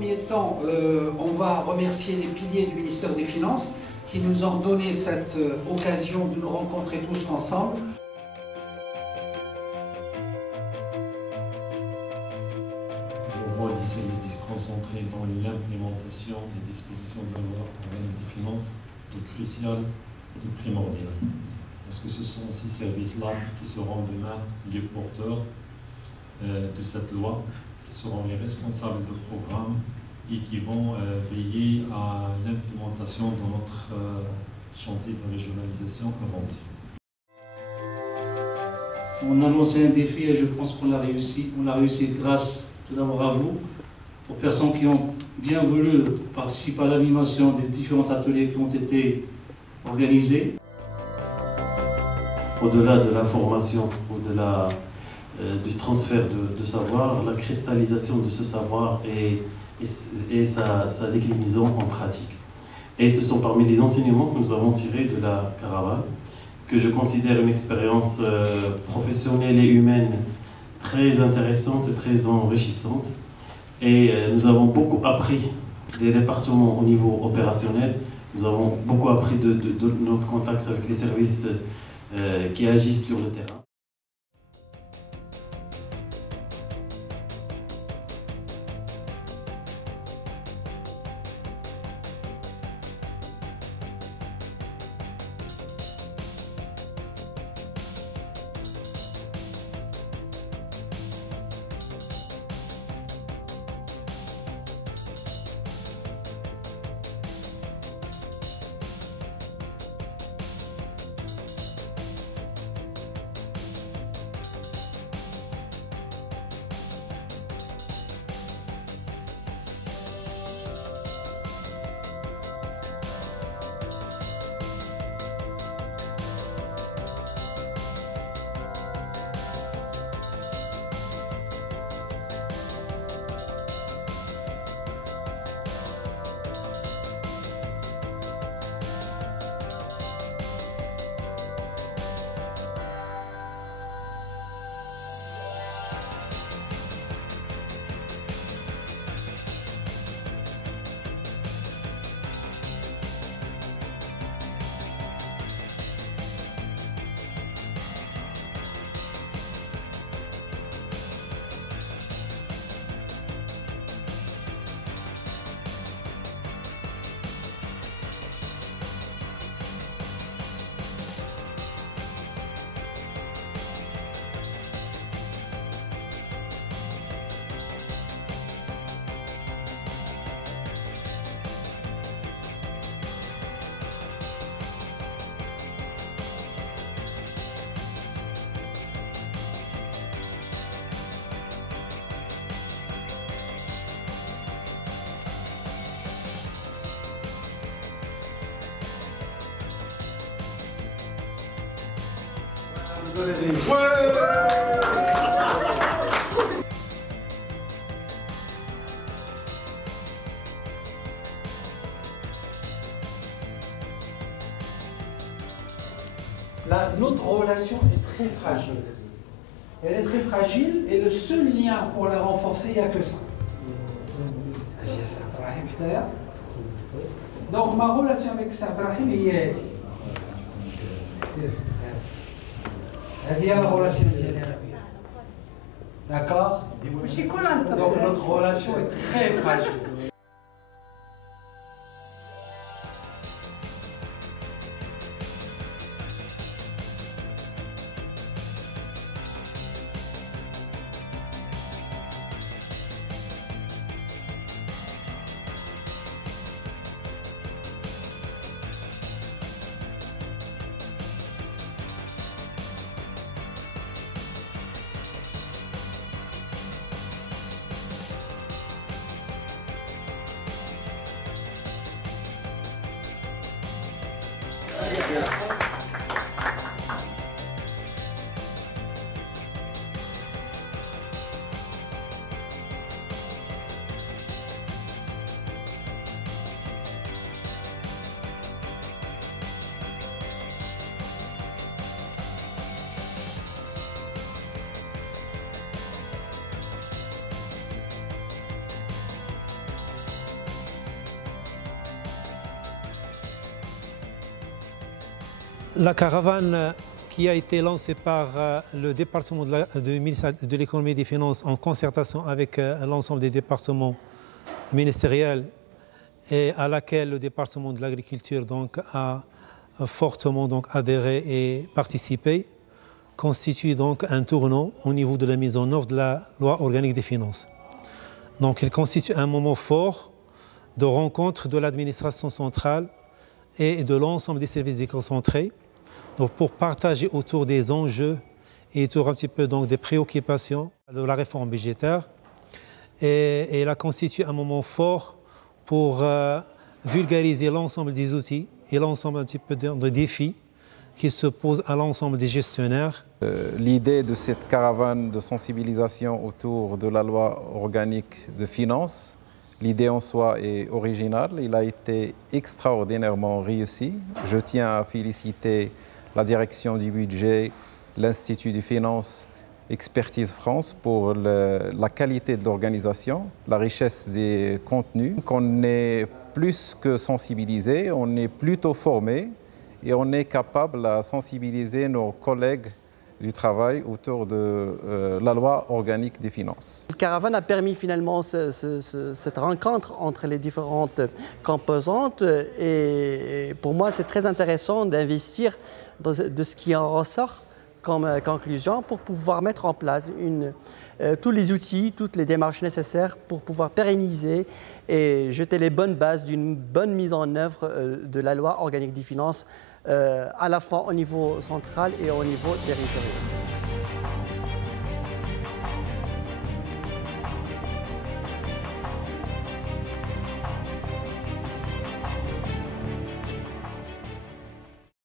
premier temps, on va remercier les piliers du ministère des Finances qui nous ont donné cette occasion de nous rencontrer tous ensemble. Le rôle du service déconcentré dans l'implémentation des dispositions de la loi des finances est crucial et primordial. Parce que ce sont ces services-là qui seront demain les porteurs de cette loi, qui seront les responsables de programme et qui vont veiller à l'implémentation de notre chantier de régionalisation avancé. On a lancé un défi et je pense qu'on l'a réussi. On l'a réussi grâce tout d'abord à vous, aux personnes qui ont bien voulu participer à l'animation des différents ateliers qui ont été organisés. Au-delà de la formation, au-delà du transfert de savoir, la cristallisation de ce savoir et sa déclinaison en pratique. Et ce sont parmi les enseignements que nous avons tirés de la caravane, que je considère une expérience professionnelle et humaine très intéressante et très enrichissante. Et nous avons beaucoup appris des départements au niveau opérationnel. Nous avons beaucoup appris de notre contact avec les services qui agissent sur le terrain. Vous avez réussi. Notre relation est très fragile. Elle est très fragile et le seul lien pour la renforcer, il n'y a que ça. Donc ma relation avec Sabrahim est la relation d'accord? Donc notre relation est très fragile. La caravane qui a été lancée par le département de l'économie et des finances en concertation avec l'ensemble des départements ministériels et à laquelle le département de l'agriculture a fortement adhéré et participé, constitue donc un tournant au niveau de la mise en œuvre de la loi organique des finances. Donc il constitue un moment fort de rencontre de l'administration centrale et de l'ensemble des services déconcentrés, donc pour partager autour des enjeux et autour un petit peu des préoccupations de la réforme budgétaire. Et elle a constitué un moment fort pour vulgariser l'ensemble des outils et l'ensemble un petit peu de défis qui se posent à l'ensemble des gestionnaires. L'idée de cette caravane de sensibilisation autour de la loi organique de finances, l'idée en soi est originale, il a été extraordinairement réussi. Je tiens à féliciter la direction du budget, l'Institut des finances, Expertise France pour la qualité de l'organisation, la richesse des contenus. On est plus que sensibilisé, on est plutôt formé et on est capable de sensibiliser nos collègues du travail autour de la loi organique des finances. Le caravane a permis finalement cette rencontre entre les différentes composantes et pour moi c'est très intéressant d'investir de ce qui en ressort comme conclusion pour pouvoir mettre en place tous les outils, toutes les démarches nécessaires pour pouvoir pérenniser et jeter les bonnes bases d'une bonne mise en œuvre de la loi organique des finances à la fois au niveau central et au niveau territorial.